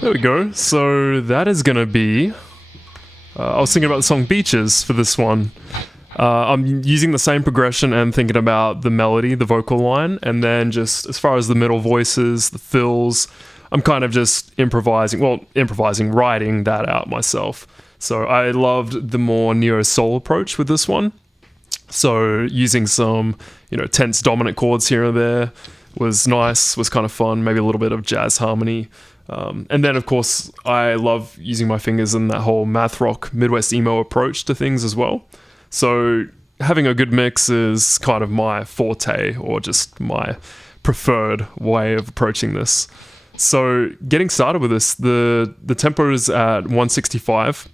There we go. So that is going to be... I was thinking about the song Beaches for this one. I'm using the same progression and thinking about the melody, the vocal line, and then just as far as the middle voices, the fills, I'm kind of just improvising, writing that out myself. So I loved the more neo-soul approach with this one. So using some, tense dominant chords here and there was nice, was kind of fun, maybe a little bit of jazz harmony. And then, of course, I love using my fingers in that whole Mathrock Midwestemo approach to things as well. So having a good mix is kind of my forte, or just my preferred way of approaching this. So getting started with this, the tempo is at 165.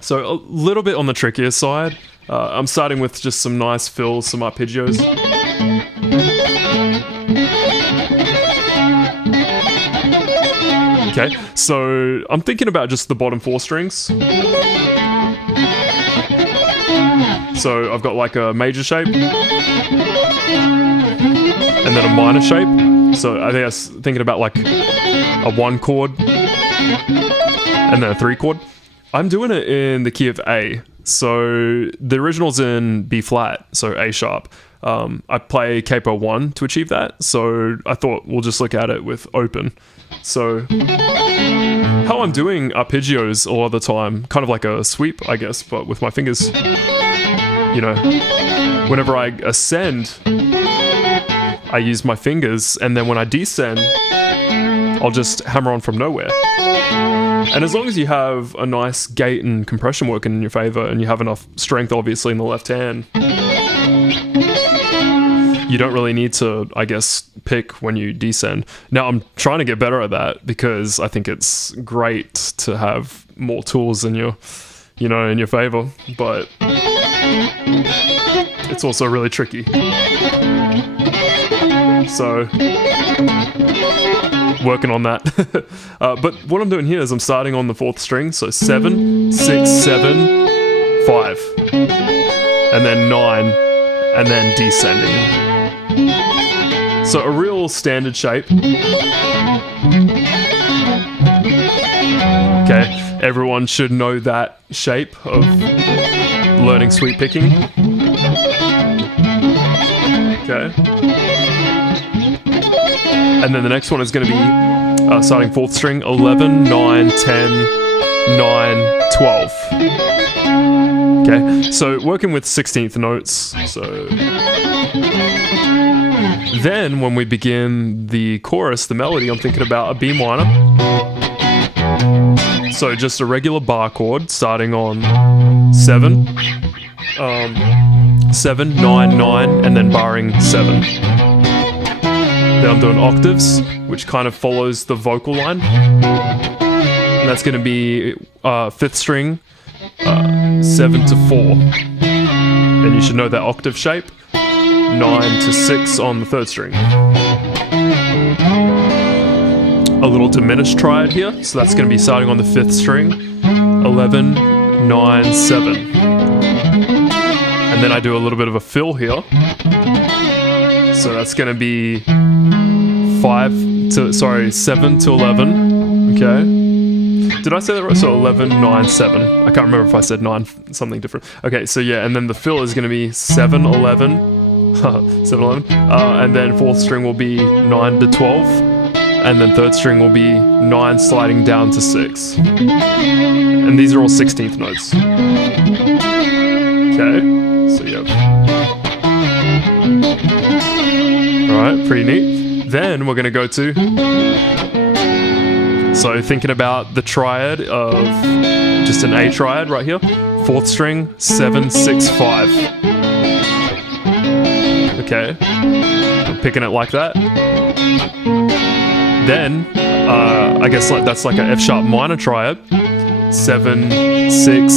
So a little bit on the trickier side. I'm starting with just some nice fills, some arpeggios. Okay, so I'm thinking about just the bottom 4 strings. So I've got like a major shape, and then a minor shape. So I think I was thinking about like a 1 chord, and then a 3 chord. I'm doing it in the key of A. So the original's in B flat, so A sharp. I play capo 1 to achieve that, so I thought we'll just look at it with open. So how I'm doing arpeggios all the time, kind of like a sweep, I guess, but with my fingers. Whenever I ascend, I use my fingers, and then when I descend, I'll just hammer on from nowhere. And as long as you have a nice gate and compression working in your favor, and you have enough strength, obviously, in the left hand, you don't really need to, I guess, pick when you descend. Now, I'm trying to get better at that because I think it's great to have more tools in your, in your favor, but it's also really tricky. So, working on that. But what I'm doing here is I'm starting on the 4th string, so 7, 6, 7, 5, and then 9, and then descending. So a real standard shape. Okay, everyone should know that shape of learning sweep picking. Okay. And then the next one is going to be starting 4th string, 11, 9, 10, 9, 12. Okay, so working with 16th notes. So then when we begin the chorus, the melody, I'm thinking about a B minor. So just a regular bar chord starting on 7, 7, 9, 9, and then barring 7. Then I'm doing octaves, which kind of follows the vocal line. And that's going to be 5th string, 7 to 4. And you should know that octave shape. 9 to 6 on the 3rd string. A little diminished triad here, so that's going to be starting on the 5th string. 11, 9, 7. And then I do a little bit of a fill here. So that's going to be 7 to 11. Okay. Did I say that right? So 11, 9, 7. I can't remember if I said 9, something different. Okay, so yeah, and then the fill is going to be 7, 11. 7, 11. And then 4th string will be 9 to 12. And then 3rd string will be 9 sliding down to 6. And these are all 16th notes. Okay, so yeah. Alright, pretty neat. Then we're going to go to... So thinking about the triad of just an A triad right here. 4th string, 7, 6, 5. Okay, I'm picking it like that. Then I guess like that's like a F sharp minor triad. 7, 6,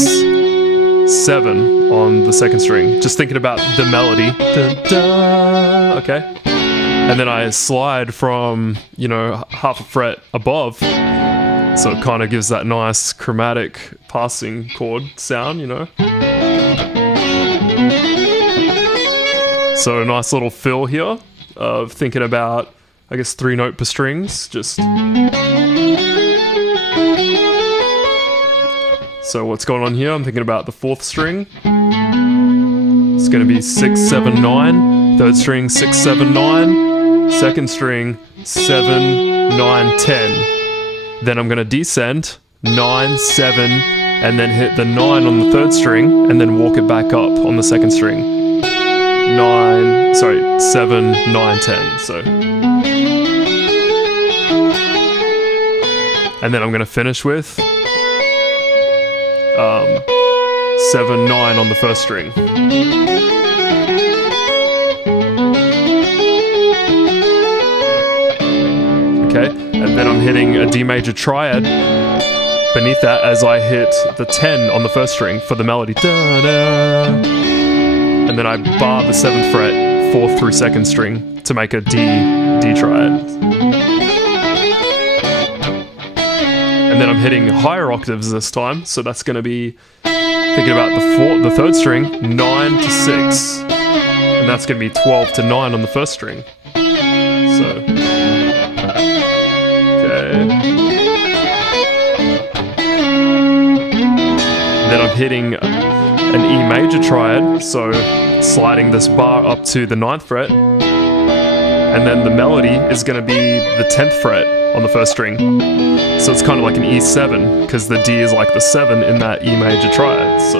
7 on the second string. Just thinking about the melody. Dun, dun, okay. And then I slide from, you know, half a fret above. So it kind of gives that nice chromatic passing chord sound, you know. So a nice little fill here of thinking about, I guess, 3 note per strings. Just. So what's going on here? I'm thinking about the 4th string. It's going to be 6, 7, 9. 3rd string, 6, 7, 9. 2nd string, 7, 9, 10. Then I'm going to descend 9, 7, and then hit the 9 on the 3rd string, and then walk it back up on the 2nd string. 7, 9, 10. So. And then I'm going to finish with 7, 9 on the 1st string. Okay, and then I'm hitting a D major triad beneath that as I hit the 10 on the 1st string for the melody. Da-da. And then I bar the 7th fret, 4th through 2nd string to make a D triad. And then I'm hitting higher octaves this time, so that's going to be thinking about the 3rd string, 9 to 6, and that's going to be 12 to 9 on the 1st string. So, okay. Then I'm hitting an E major triad, so sliding this bar up to the 9th fret, and then the melody is going to be the 10th fret on the 1st string. So it's kind of like an E7, because the D is like the 7 in that E major triad, so.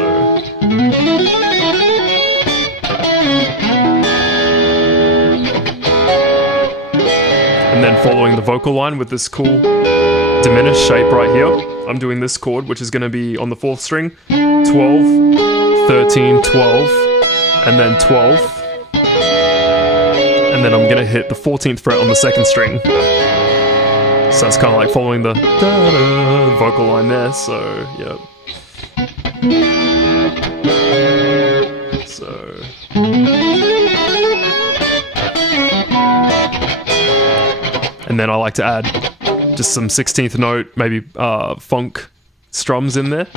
And then following the vocal line with this cool diminished shape right here, I'm doing this chord, which is going to be on the 4th string, 12, 13, 12, and then 12. And then I'm going to hit the 14th fret on the 2nd string. So it's kind of like following the da-da vocal line there, so, yep. So. And then I like to add just some 16th note, maybe funk strums in there.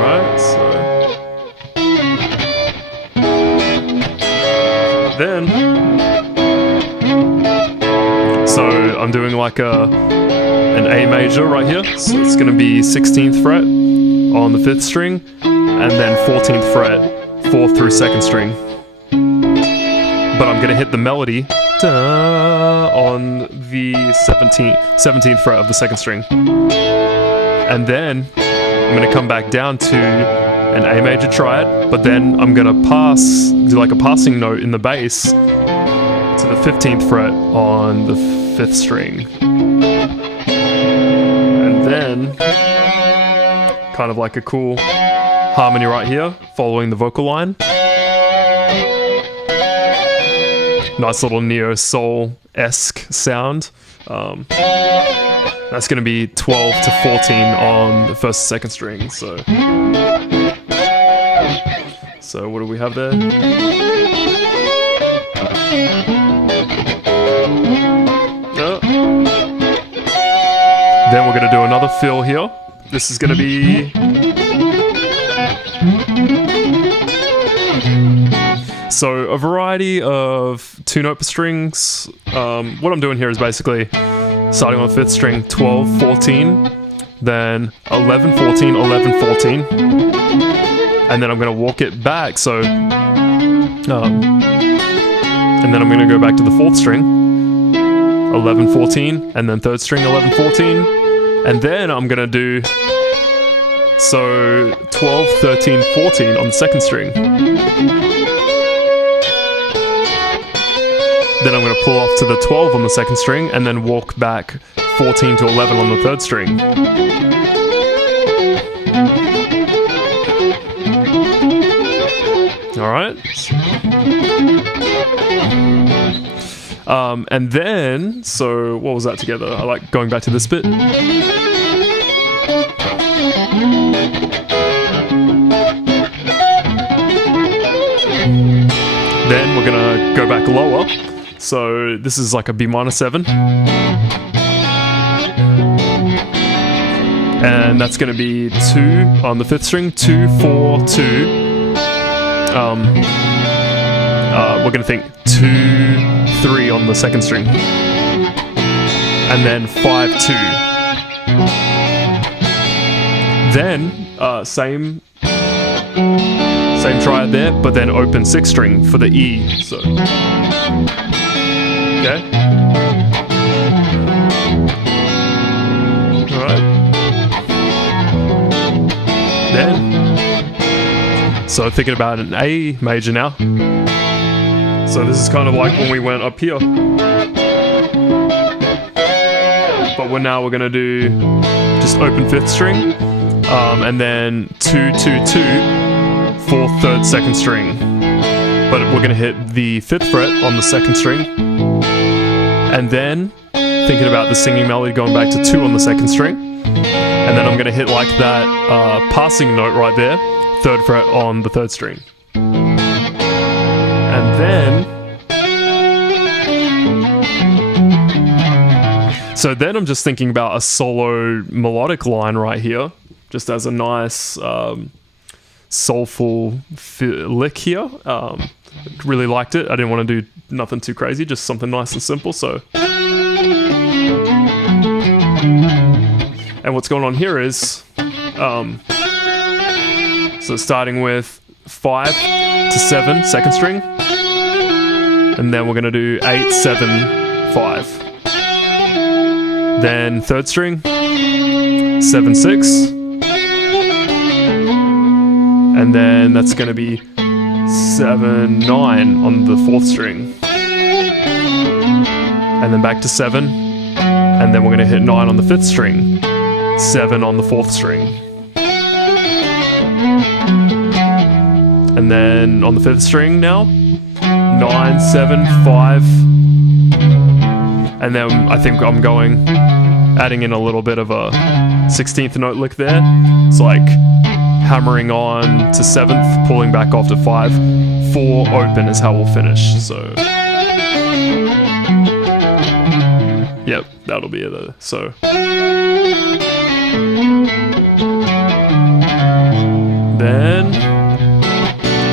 Alright, so. Then. So I'm doing like an A major right here. So it's going to be 16th fret on the 5th string, and then 14th fret, 4th through 2nd string. But I'm going to hit the melody on the 17th fret of the 2nd string. And then I'm going to come back down to an A major triad, but then I'm going to do like a passing note in the bass to the 15th fret on the 5th string. And then kind of like a cool harmony right here, following the vocal line. Nice little neo-soul-esque sound. That's going to be 12 to 14 on the 1st and 2nd string. So what do we have there? Then we're going to do another fill here. This is going to be. So a variety of 2-note per strings. What I'm doing here is basically starting on the 5th string, 12, 14, then 11, 14, 11, 14, and then I'm going to walk it back. So, and then I'm going to go back to the 4th string, 11, 14, and then 3rd string, 11, 14, and then I'm going to do 12, 13, 14 on the 2nd string. Then I'm going to pull off to the 12 on the 2nd string and then walk back 14 to 11 on the 3rd string. Alright. And then, so what was that together? I like going back to this bit. Then we're gonna go back lower. So this is like a B minor 7. And that's gonna be 2 on the 5th string, 2, 4, 2. We're gonna think 2, 3 on the 2nd string. And then 5, 2. Then, same triad there, but then open 6th string for the E, so. Okay. Alright. Then, so thinking about an A major now. So this is kind of like when we went up here. But now we're gonna do just open 5th string, and then 2, 2, 2, 4th, 3rd, 2nd string. But we're gonna hit the 5th fret on the 2nd string, and then thinking about the singing melody going back to 2 on the 2nd string, and then I'm gonna hit like that passing note right there, 3rd fret on the 3rd string, and then. So then I'm just thinking about a solo melodic line right here, just as a nice soulful lick here. Really liked it. I didn't want to do nothing too crazy, just something nice and simple. So, and what's going on here is, so starting with 5 to 7, 2nd string, and then we're going to do 8, 7, 5. Then 3rd string, 7, 6, and then that's going to be 7, 9 on the 4th string, and then back to 7, and then we're going to hit 9 on the 5th string, 7 on the 4th string, and then on the 5th string now, 9, 7, 5, and then I think I'm adding in a little bit of a 16th note lick there. It's like hammering on to 7th, pulling back off to 5. 4 open is how we'll finish. So, yep, that'll be it. So, then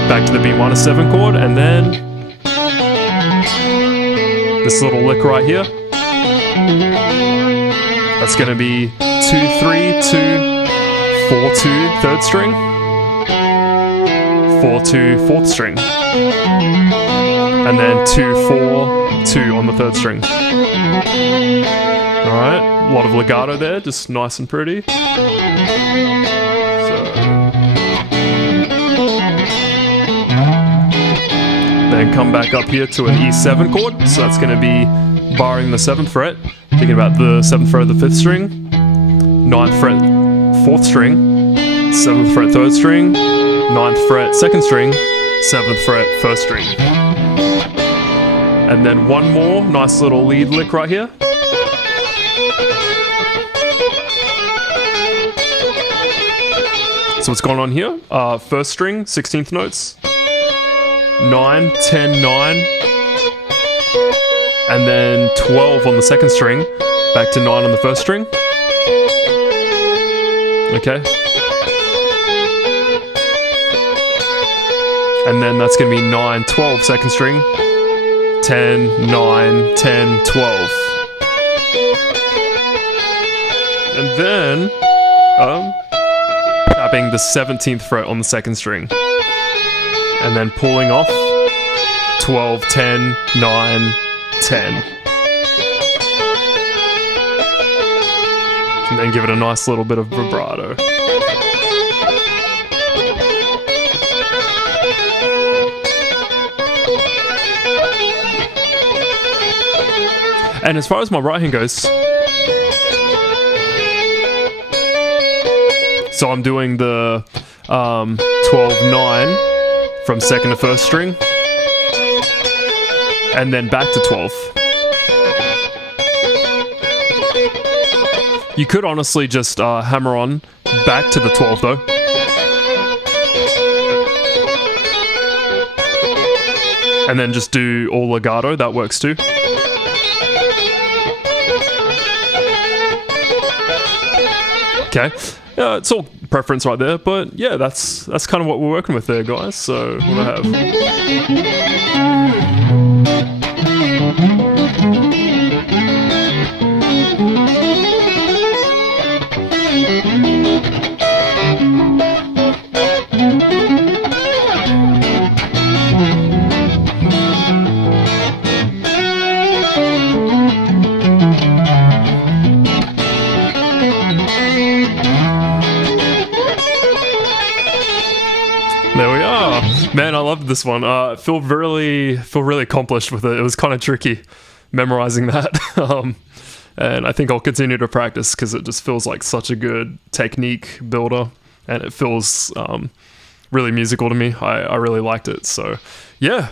back to the B minor 7 chord, and then this little lick right here. That's going to be 2, 3, 2, 4, 2, 3rd string, 4, 2, 4th string, and then 2, 4, 2 on the 3rd string. Alright, a lot of legato there, just nice and pretty. So, then come back up here to an E7 chord, so that's going to be barring the 7th fret, thinking about the 7th fret of the 5th string, 9th fret 4th string, 7th fret 3rd string, 9th fret 2nd string, 7th fret 1st string. And then one more nice little lead lick right here. So what's going on here? 1st string, 16th notes, 9, 10, 9, and then 12 on the 2nd string, back to 9 on the 1st string. Okay. And then that's going to be 9, 12, 2nd string, 10, 9, 10, 12. And then, tapping the 17th fret on the 2nd string. And then pulling off 12, 10, 9, 10. And then give it a nice little bit of vibrato. And as far as my right hand goes, so I'm doing the 12, 9 from 2nd to 1st string, and then back to 12. You could honestly just hammer on back to the 12 though. And then just do all legato, that works too. Okay, it's all preference right there, but yeah, that's kind of what we're working with there, guys. So what do I have? There we are. Man, I loved this one. Feel really accomplished with it. It was kind of tricky memorizing that. And I think I'll continue to practice because it just feels like such a good technique builder, and it feels really musical to me. I really liked it. So yeah,